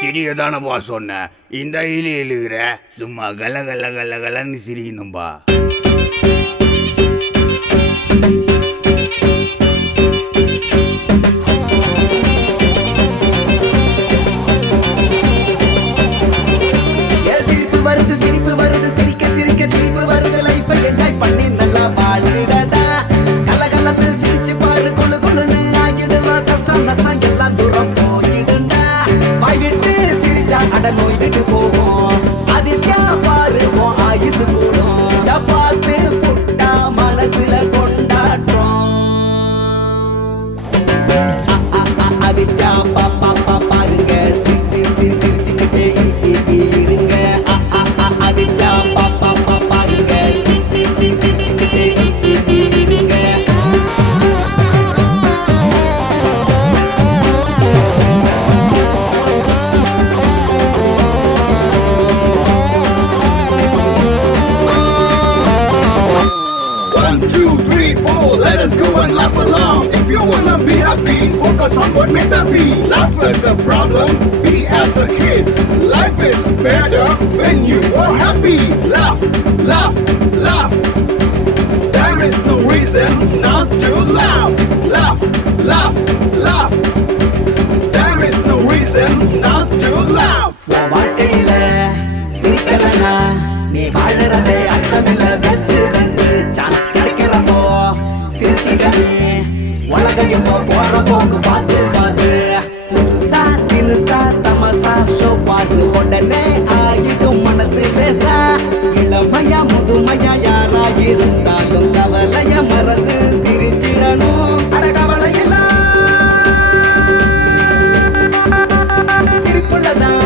Idea சொன்ன. சொன்னேன் இந்த இலி எழுகிற சும்மா கல கல கல கலன்னு சிரிக்கணும்பா. கடன் நோய் விட்டு போகும் அதித்யா பாருவோம் ஆயுசு கூடும். பார்த்து புட்டா மனசுல கொண்டாட்டம் Aditya One, two, three, four, let us go and laugh along. If you wanna be happy, focus on what makes happy. Laugh at the problem, be as a kid. Life is better when you are happy. Laugh, laugh, laugh. There is no reason not to laugh. Laugh, laugh, laugh. There is no reason not சிரிச்சுக்கணி உலகம் இப்போ போற போக்கு fast fast புதுசா தினுசா Tamasha show உடனே ஆகிடும் மனசு லேசா இளமையா முதுமையா யாரா இருந்தாலும் கவலைய மறந்து சிரிச்சிடணும். அட கவலையெல்லாம் சிரிப்புள்ளதான்